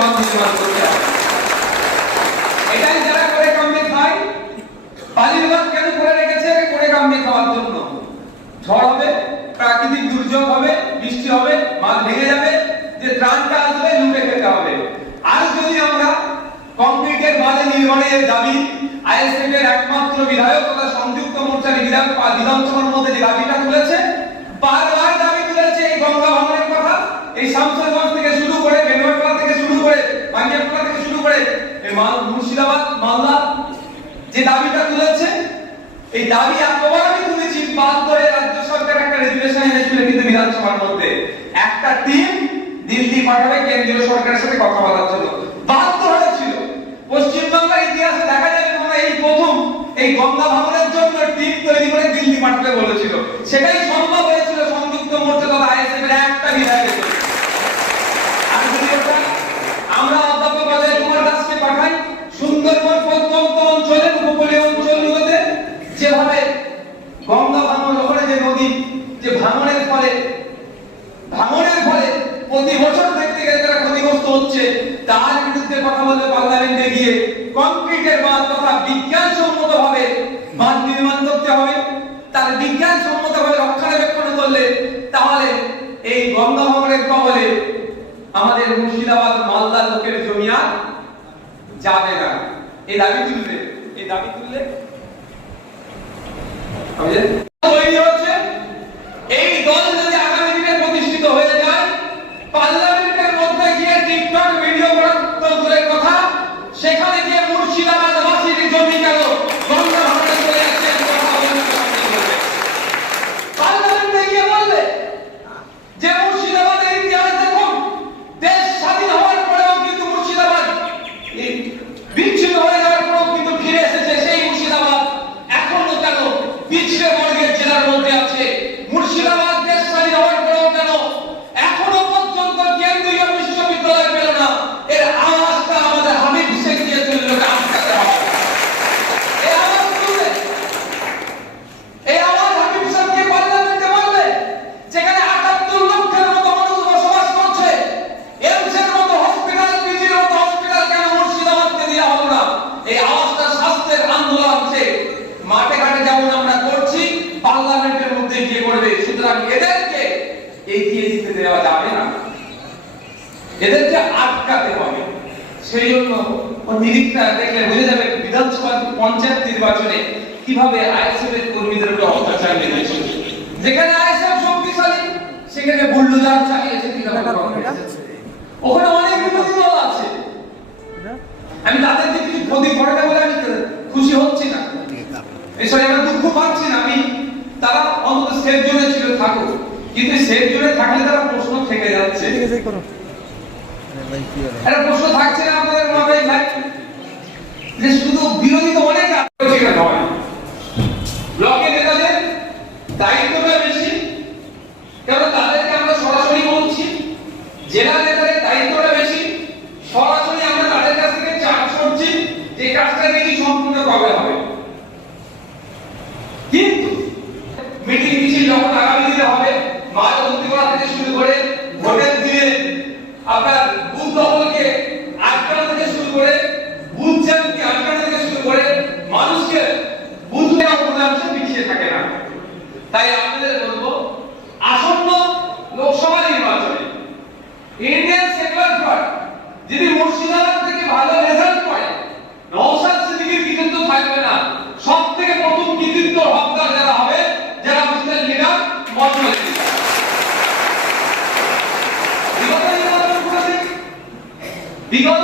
হবে। এটাই যারা করে বালির বাঁধ কেন করে রেখেছে? করে কামড়ে খাওয়ার জন্য। ঝড় হবে, প্রাকৃতিক দুর্যোগ হবে, বৃষ্টি হবে ভেঙে যাবে, যে ত্রাণটা আসবে, লুটে খেতে হবে। আর যদি আমরা কংক্রিটের বাঁধে নির্মাণের দাবি আইএসএফ এর একমাত্র বিধায়ক তথা সংযুক্ত মোর্চার বিধান বিধানসভার মধ্যে যে দাবিটা তুলেছে, বারবার দাবি তুলেছে এই গঙ্গা ভাঙনের কথা এই শামসেরগঞ্জ থেকে শুরু করে বেনুয়াপাড়া থেকে শুরু করে পাঞ্জাবপাড়া থেকে শুরু করে এই মাল- মুর্শিদাবাদ মালদা যে দাবিটা তুলেছে এই দাবি এতবার আমি বাদ করে রাজ্য সরকার একটা রেজুলেশন এনেছিল কিন্তু বিধানসভার মধ্যে। একটা টিম দিল্লি পাঠাবে, কেন্দ্রীয় সরকারের সাথে কথা বলার জন্য বাধ্য হয়েছিল পশ্চিমবাংলার ইতিহাসে দেখা যাবে মানে এই প্রথম এই গঙ্গা ভাঙনের জন্য টিম তৈরি করে দিল্লি পাঠাতে বলেছিল সেটাই সম্ভব হয়েছিল সংযুক্ত মোর্চা তথা আইএসএফ এর একটা বিধায়কের জন্য। আর যদি ওটা আমরা অধ্যাপক অজয় কুমার দাসকে পাঠাই সুন্দরবন প্রত্যন্ত অঞ্চলের উপকূলীয় অঞ্চলগুলোতে যেভাবে গঙ্গা ভাঙন ওখানে যে নদী, যে ভাঙনের ফলে ভাঙনের ফলে প্রতি বছর দেখতে গেলে তারা ক্ষতিগ্রস্ত হচ্ছে। তার বিরুদ্ধে কথা বলতে পার্লামেন্টে গিয়ে কংক্রিটের বাঁধ তথা বিজ্ঞানসম্মত ভাবে বাঁধ নির্মাণ করতে হবে। তার বিজ্ঞানসম্মত ভাবে রক্ষণাবেক্ষণ করলে তাহলে এই গঙ্গা ভাঙনের কবলে আমাদের মুর্শিদাবাদ মালদা লোকের জমি আর যাবে না। এই দাবি তুললে, এই দাবি তুললে আমাদের তৈরি হচ্ছে এই দল যদি আগামী দিনে প্রতিষ্ঠিত হয়ে যায় পার্লামেন্টের মধ্যে গিয়ে টিকটক ভিডিও করার তো দূরের কথা সেখানে গিয়ে মুর্শিদাবাদ বাসীর জমি গেল গঙ্গা ভাঙনে চলে যাচ্ছে এর কথা বলবে পার্লামেন্টে গিয়ে বলবে যে মুর্শিদাবাদের ইতিহাস দেখুন দেশ স্বাধীন হওয়ার পরেও কিন্তু মুর্শিদাবাদ এই বিচ্ছিন্ন হয়ে যাওয়ার পরেও কিন্তু ফিরে এসেছে সেই মুর্শিদাবাদ এখনও কেন পিছড়ে বর্গের জেলার মধ্যে আছে মুর্শিদাবাদ দেশ স্বাধীন হওয়ার পরেও কেন এখনও পর্যন্ত কেন্দ্রীয় বিশ্ববিদ্যালয় পেল না এর আওয়াজটা আমাদের হাবিব শেখ দিয়ে তুললোকে আটকাতে হবে এই আওয়াজ তুলবে এই আওয়াজ হাবিব সাহেবকে পার্লামেন্টে বলবে যেখানে আটাত্তর লক্ষের মতো মানুষ বসবাস করছে এমসের মতো হসপিটাল পিজির মতো হসপিটাল কেন মুর্শিদাবাদকে দেওয়া হলো না এই আওয়াজটা স্বাস্থ্যের আন্দোলন হচ্ছে মাঠে ঘাটে যেমন আমরা করছি, পার্লামেন্টের মধ্যে গিয়ে করবে সুতরাং এদেরকে এগিয়ে দিতে দেওয়া যাবে না। এদেরকে আটকাতে হবে। সেই জন্য নিরীক্ষা দেখলে বুঝে যাবে বিধানসভা পঞ্চায়েত নির্বাচনে কীভাবে আইএসএফ এর কর্মীদের উপর অত্যাচার নেমেছে যেখানে আইএসএফ শক্তিশালী, সেখানে বুল্ডোজার চালিয়েছে। ওখানে অনেক বিরোধী দল আছে। আমি তাদের যে কিছু ক্ষতি করে না বলে আমি খুশি হচ্ছি না এসবে আমরা দুঃখ পাচ্ছি না। আমি তারা অন্তত সেফ জোনে ছিল থাকুক। কিন্তু সেফ জোনে থাকলে তারা প্রশ্ন থেকে যাচ্ছে। একটা প্রশ্ন থাকছে না আপনাদের মনে ভাই? যে শুধু বিরোধী তো অনেক নয়। ব্লকে নেতাদের দায়িত্বটা বেশি কারণ তাদেরকে আমরা সরাসরি বলছি জেলা নেতাদের দায়িত্বটা বেশি সরাসরি আমরা তাদের কাছ থেকে চাপ করছি যে কাজটা দেখি সম্পূর্ণ কবে হবে কিন্তু মিটিং মিছিল যখন আগামী দিনে হবে মাছ মুক্তি করা থেকে শুরু করে ভোটের দিনে আপনার বুথ দখলকে আটকানো থেকে শুরু করে বুথ জ্যামকে আটকানো থেকে শুরু করে মানুষকে বুথ দেওয়া অংশে পিছিয়ে থাকে না। তাই আপনাদের বলব, আসন্ন লোকসভা নির্বাচনে ইন্ডিয়ান সেকুলার ফ্রন্ট যদি মুর্শিদাবাদ থেকে ভালো রেজাল্ট করে নওশাদ সিদ্দিকীর কৃতিত্ব থাকবে না। সব থেকে প্রথম কৃতিত্ব হকদার যারা হবে, যারা মুসলিম লিডার মজুর বিগত